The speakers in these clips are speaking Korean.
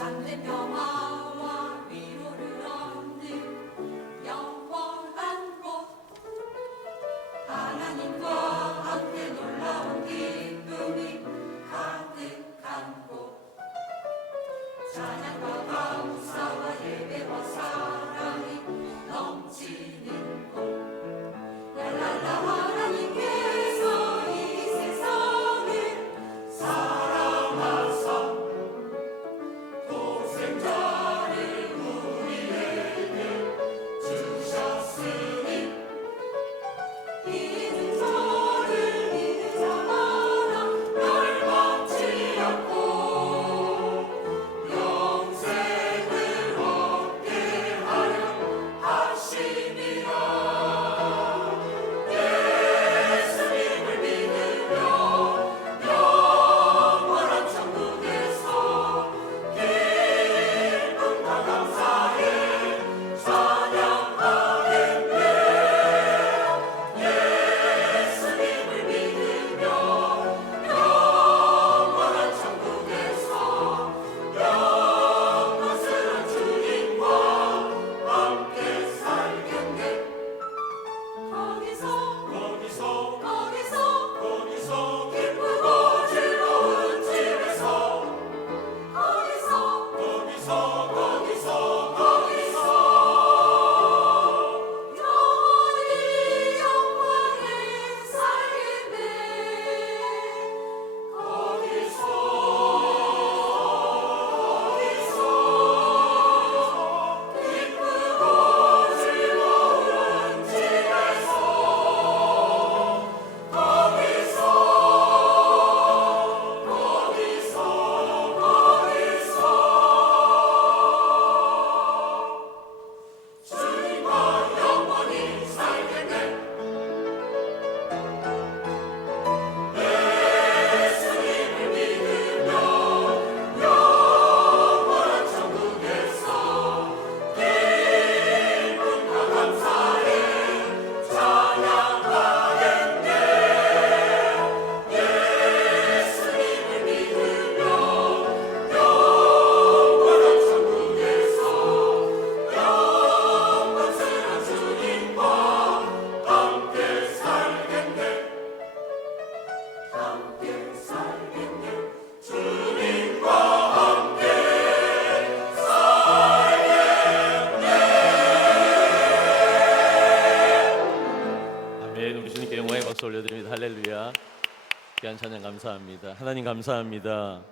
San Lenoma. Amen. 예, 우리 주님께 영광의 박수 올려드립니다. 할렐루야. 귀한 찬양 감사합니다. 하나님 감사합니다.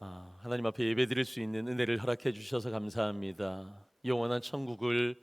아, 하나님 앞에 예배드릴 수 있는 은혜를 허락해 주셔서 감사합니다. 영원한 천국을